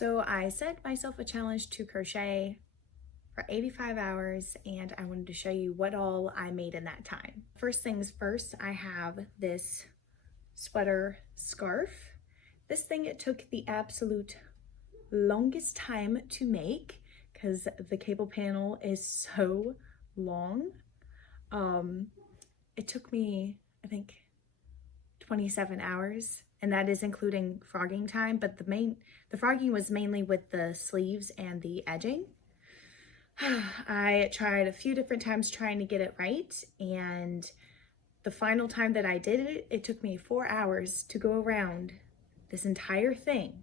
So I set myself a challenge to crochet for 85 hours and I wanted to show you what all I made in that time. First things first, I have this sweater scarf. This thing, it took the absolute longest time to make because the cable panel is so long. It took me, I think, 27 hours, and that is including frogging time, but the frogging was mainly with the sleeves and the edging. I tried a few different times trying to get it right, and the final time that I did it, it took me 4 hours to go around this entire thing,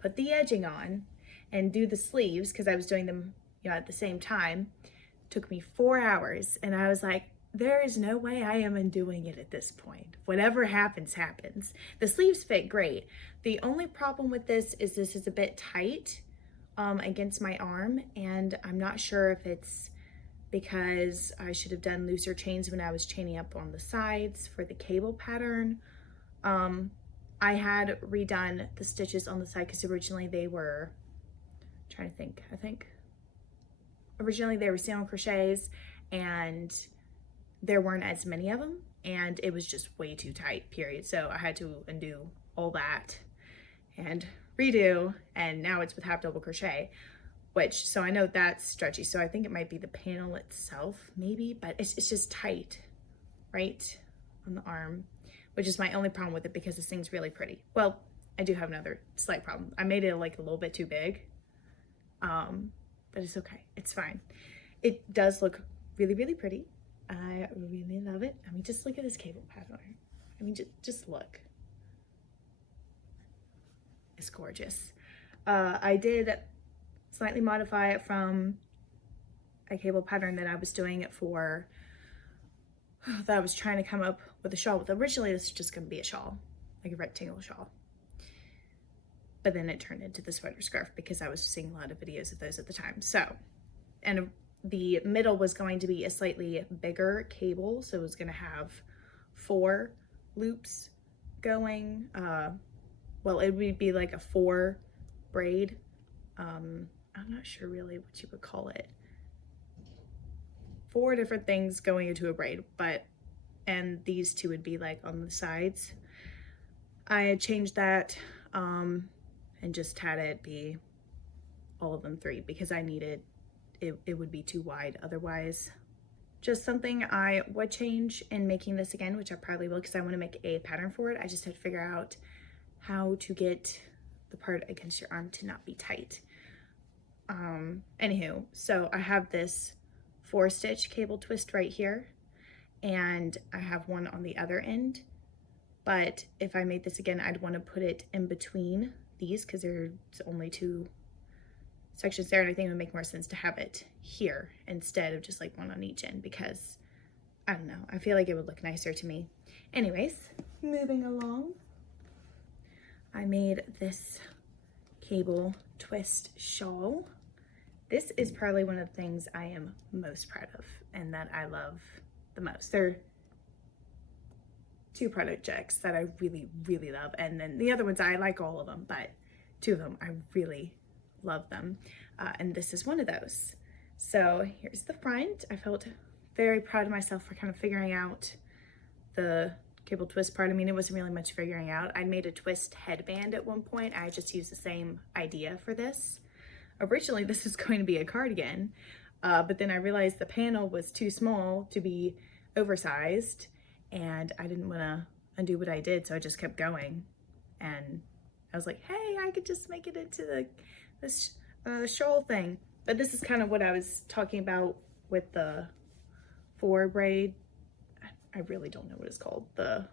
put the edging on, and do the sleeves, because I was doing them, at the same time. It took me 4 hours, and I was like, there is no way I am undoing it at this point. Whatever happens, happens. The sleeves fit great. The only problem with this is a bit tight against my arm, and I'm not sure if it's because I should have done looser chains when I was chaining up on the sides for the cable pattern. I had redone the stitches on the side because originally they were, I think originally they were single crochets and there weren't as many of them and it was just way too tight, period. So I had to undo all that and redo, and now it's with half double crochet, so I know that's stretchy. So I think it might be the panel itself maybe, but it's just tight right on the arm, which is my only problem with it because this thing's really pretty. Well, I do have another slight problem. I made it like a little bit too big, but it's okay, it's fine. It does look really, really pretty. I really love it. I mean, just look at this cable pattern. I mean, just look. It's gorgeous. I did slightly modify it from a cable pattern that I was doing it for, that I was trying to come up with a shawl with. Originally, this was just gonna be a shawl, like a rectangle shawl. But then it turned into the sweater scarf because I was seeing a lot of videos of those at the time. So, and the middle was going to be a slightly bigger cable, so it was going to have 4 loops going. Well, it would be like a 4 braid. I'm not sure really what you would call it. 4 different things going into a braid, and these 2 would be like on the sides. I had changed that and just had it be all of them 3 because I needed it would be too wide otherwise. Just something I would change in making this again, which I probably will because I want to make a pattern for it. I just had to figure out how to get the part against your arm to not be tight. Anywho, so I have this 4-stitch cable twist right here, and I have one on the other end. But if I made this again, I'd want to put it in between these because there's only 2 sections there, and I think it would make more sense to have it here instead of just like one on each end because, I don't know, I feel like it would look nicer to me. Anyways, moving along, I made this cable twist shawl. This is probably one of the things I am most proud of and that I love the most. There are 2 projects that I really, really love, and then the other ones, I like all of them, but 2 of them I really love them, and this is one of those. So here's the front. I felt very proud of myself for kind of figuring out the cable twist part. I mean, it wasn't really much figuring out. I made a twist headband at one point. I just used the same idea for this. Originally this was going to be a cardigan, but then I realized the panel was too small to be oversized and I didn't want to undo what I did, so I just kept going, and I was like, hey, I could just make it into this shawl thing. But this is kind of what I was talking about with the 4 braid. I really don't know what it's called. The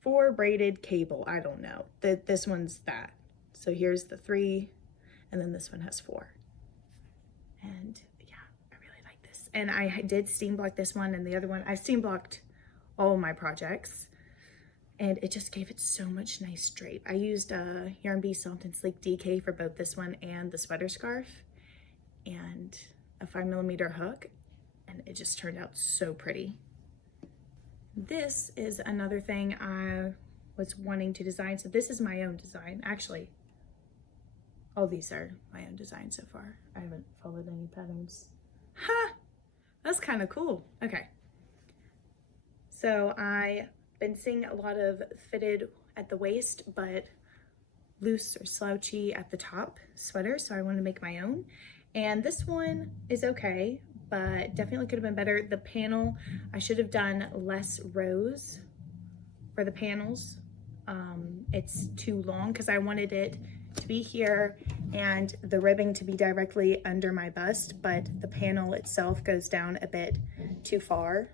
4 braided cable. I don't know. This one's that. So here's the 3, and then this one has 4. And yeah, I really like this. And I did steam block this one, and the other one, I steam blocked all of my projects. And it just gave it so much nice drape. I used Yarn Bee Soft and Sleek DK for both this one and the sweater scarf, and a 5mm hook, and it just turned out so pretty. This is another thing I was wanting to design. So this is my own design. Actually, All these are my own design so far. I haven't followed any patterns. Ha! That's kind of cool. Okay. So I've been seeing a lot of fitted at the waist, but loose or slouchy at the top sweaters, so I wanted to make my own. And this one is okay, but definitely could have been better. The panel, I should have done less rows for the panels. It's too long because I wanted it to be here and the ribbing to be directly under my bust, but the panel itself goes down a bit too far.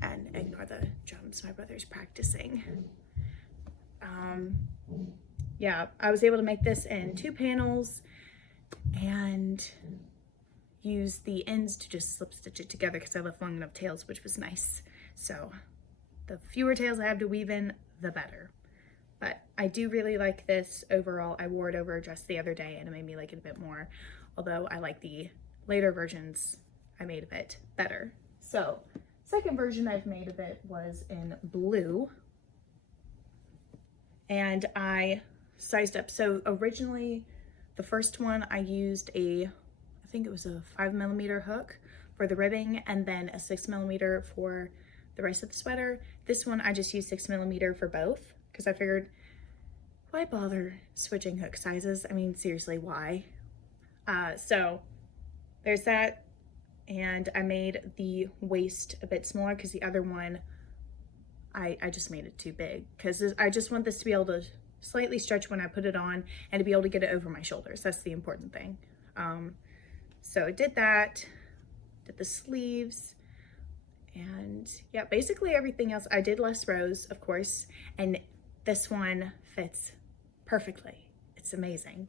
And ignore the drums, my brother's practicing. Yeah, I was able to make this in 2 panels and use the ends to just slip stitch it together because I left long enough tails, which was nice. So the fewer tails I have to weave in, the better. But I do really like this overall. I wore it over a dress the other day and it made me like it a bit more. Although I like the later versions I made a bit better. So second version I've made of it was in blue. And I sized up. So originally the first one I used I think it was a 5mm hook for the ribbing and then a 6mm for the rest of the sweater. This one I just used 6mm for both because I figured, why bother switching hook sizes? I mean, seriously, why? So there's that. And I made the waist a bit smaller because the other one, I just made it too big because I just want this to be able to slightly stretch when I put it on and to be able to get it over my shoulders. That's the important thing. So I did that, did the sleeves, and yeah, basically everything else. I did less rows, of course, and this one fits perfectly. It's amazing.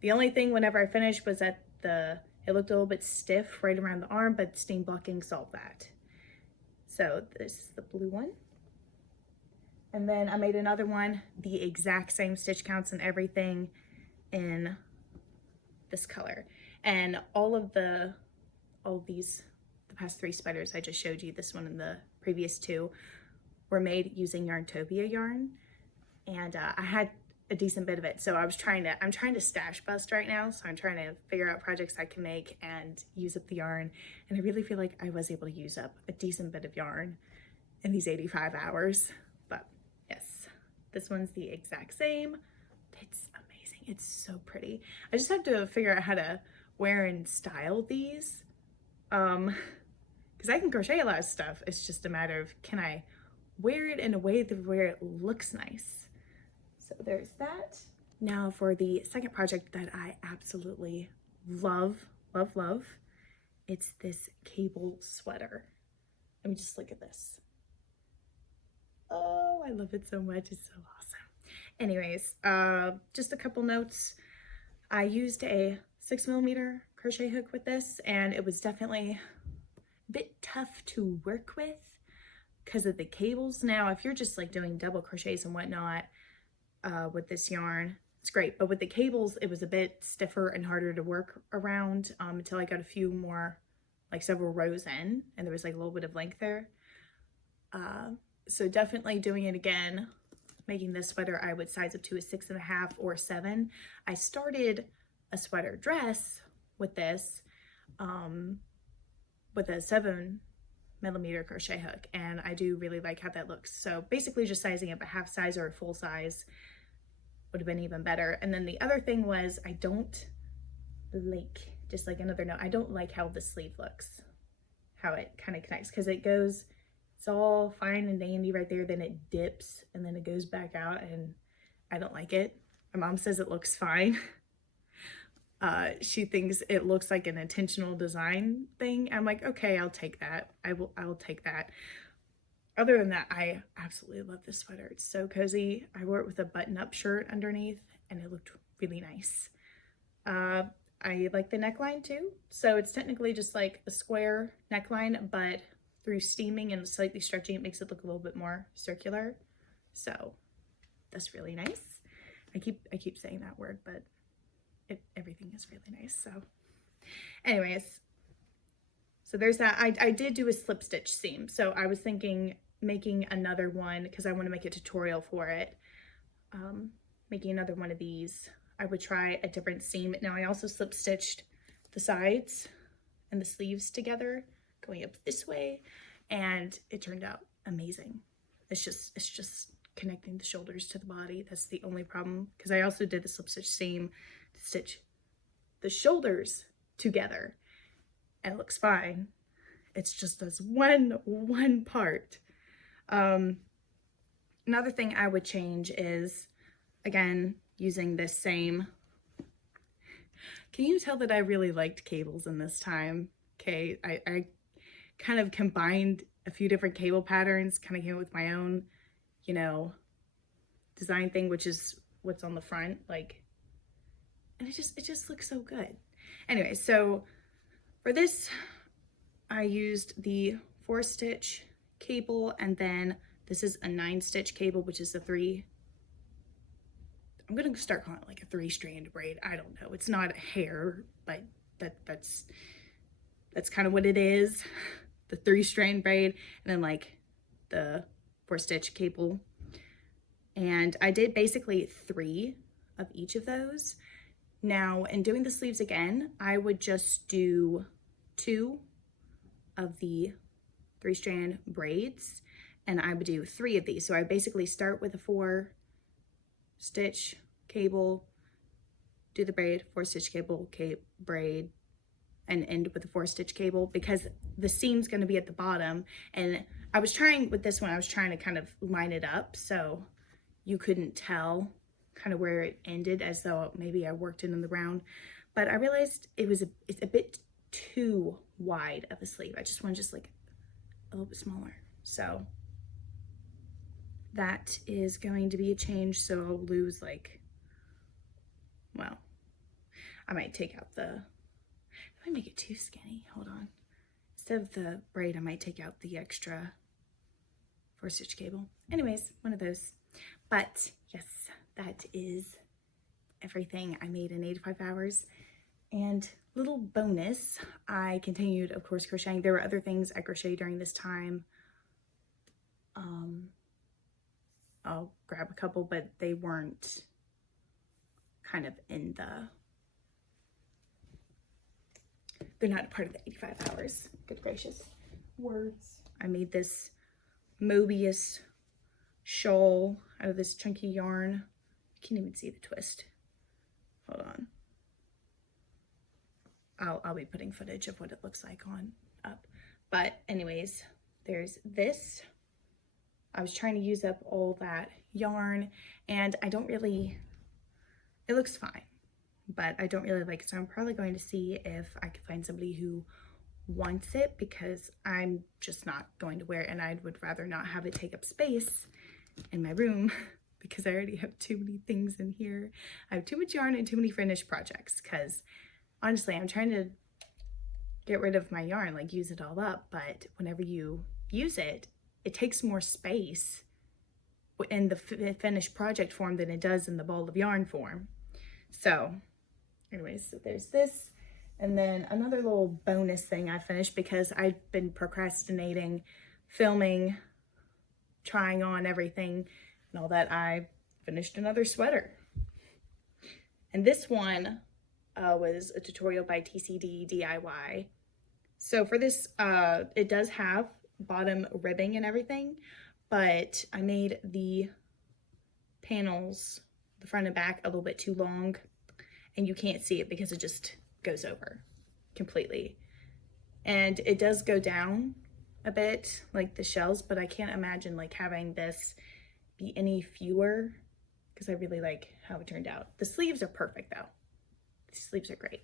The only thing whenever I finished was that it looked a little bit stiff right around the arm, but steam blocking solved that. So this is the blue one. And then I made another one, the exact same stitch counts and everything in this color. And all of these, the past 3 sweaters I just showed you, this one and the previous 2, were made using Yarntopia yarn. And I had a decent bit of it. So I'm trying to stash bust right now. So I'm trying to figure out projects I can make and use up the yarn. And I really feel like I was able to use up a decent bit of yarn in these 85 hours. But yes, this one's the exact same. It's amazing. It's so pretty. I just have to figure out how to wear and style these. Because I can crochet a lot of stuff. It's just a matter of, can I wear it in a way where it looks nice? So there's that. Now for the second project that I absolutely love, love, love. It's this cable sweater. Let me just look at this. Oh, I love it so much. It's so awesome. Anyways, just a couple notes. I used a 6mm crochet hook with this, and it was definitely a bit tough to work with because of the cables. Now, if you're just like doing double crochets and whatnot, with this yarn, it's great, but with the cables it was a bit stiffer and harder to work around until I got a few more, like several rows in, and there was like a little bit of length there. So definitely doing it again, making this sweater, I would size up to a 6.5 or 7. I started a sweater dress with this with a 7mm crochet hook, and I do really like how that looks. So basically just sizing up a half size or a full size would have been even better. And then the other thing was, I don't like, just like another note, I don't like how the sleeve looks, how it kind of connects, because it goes, it's all fine and dandy right there, then it dips and then it goes back out, and I don't like it. My mom says it looks fine. She thinks it looks like an intentional design thing. I'm like, okay, I'll take that. I'll take that. Other than that, I absolutely love this sweater. It's so cozy. I wore it with a button-up shirt underneath, and it looked really nice. I like the neckline too. So it's technically just like a square neckline, but through steaming and slightly stretching, it makes it look a little bit more circular. So that's really nice. I keep saying that word, but everything is really nice. So anyways, so there's that. I did do a slip stitch seam. So I was thinking making another one because I want to make a tutorial for it. Making another one of these. I would try a different seam. Now I also slip stitched the sides and the sleeves together going up this way, and it turned out amazing. It's just connecting the shoulders to the body. That's the only problem, because I also did the slip stitch seam to stitch the shoulders together, and it looks fine. It's just this one part. Another thing I would change is, again, using this same, can you tell that I really liked cables in this time? Okay, I kind of combined a few different cable patterns, kind of came up with my own, you know, design thing, which is what's on the front, like, and it just looks so good. Anyway, so for this, I used the 4-stitch cable, and then this is a 9-stitch cable, which is the 3. I'm gonna start calling it like a 3-strand braid. I don't know. It's not hair, but that's kind of what it is. The 3-strand braid, and then like the 4-stitch cable. And I did basically 3 of each of those. Now, in doing the sleeves again, I would just do 2 of the 3-strand braids, and I would do 3 of these. So I basically start with a 4-stitch cable, do the braid, 4-stitch cable, braid, and end with a 4-stitch cable, because the seam's going to be at the bottom. And I was trying with this one, I was trying to kind of line it up so you couldn't tell kind of where it ended, as though maybe I worked it in the round. But I realized it's a bit too wide of a sleeve. I just want just like a little bit smaller. So that is going to be a change. So I'll lose like, well, I might take out the, I might make it too skinny. Hold on. Instead of the braid, I might take out the extra 4-stitch cable. Anyways, one of those. But yes, that is everything I made in 85 hours. And little bonus, I continued, of course, crocheting. There were other things I crocheted during this time. I'll grab a couple, but they weren't kind of in the, they're not a part of the 85 hours. Good gracious. Words. I made this Mobius shawl out of this chunky yarn. I can't even see the twist. Hold on. I'll be putting footage of what it looks like on up. But anyways, there's this. I was trying to use up all that yarn, and I don't really, it looks fine, but I don't really like it. So I'm probably going to see if I can find somebody who wants it, because I'm just not going to wear it, and I would rather not have it take up space in my room because I already have too many things in here. I have too much yarn and too many finished projects, because honestly, I'm trying to get rid of my yarn, like use it all up, but whenever you use it, it takes more space in the finished project form than it does in the ball of yarn form. So anyways, so there's this. And then another little bonus thing I finished, because I've been procrastinating filming, trying on everything and all that, I finished another sweater. And this one was a tutorial by TCDDIY. So for this, it does have bottom ribbing and everything, but I made the panels, the front and back, a little bit too long, and you can't see it because it just goes over completely. And it does go down a bit like the shells, but I can't imagine like having this be any fewer, because I really like how it turned out. The sleeves are perfect though. The sleeves are great.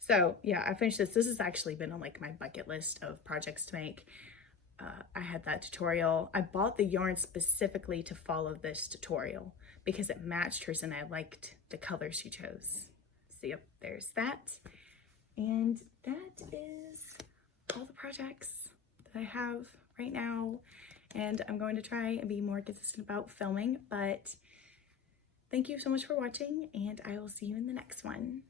So yeah, I finished this. This has actually been on like my bucket list of projects to make. I had that tutorial. I bought the yarn specifically to follow this tutorial because it matched hers and I liked the color she chose. So yep, there's that. And that is all the projects that I have right now. And I'm going to try and be more consistent about filming, but thank you so much for watching, and I will see you in the next one.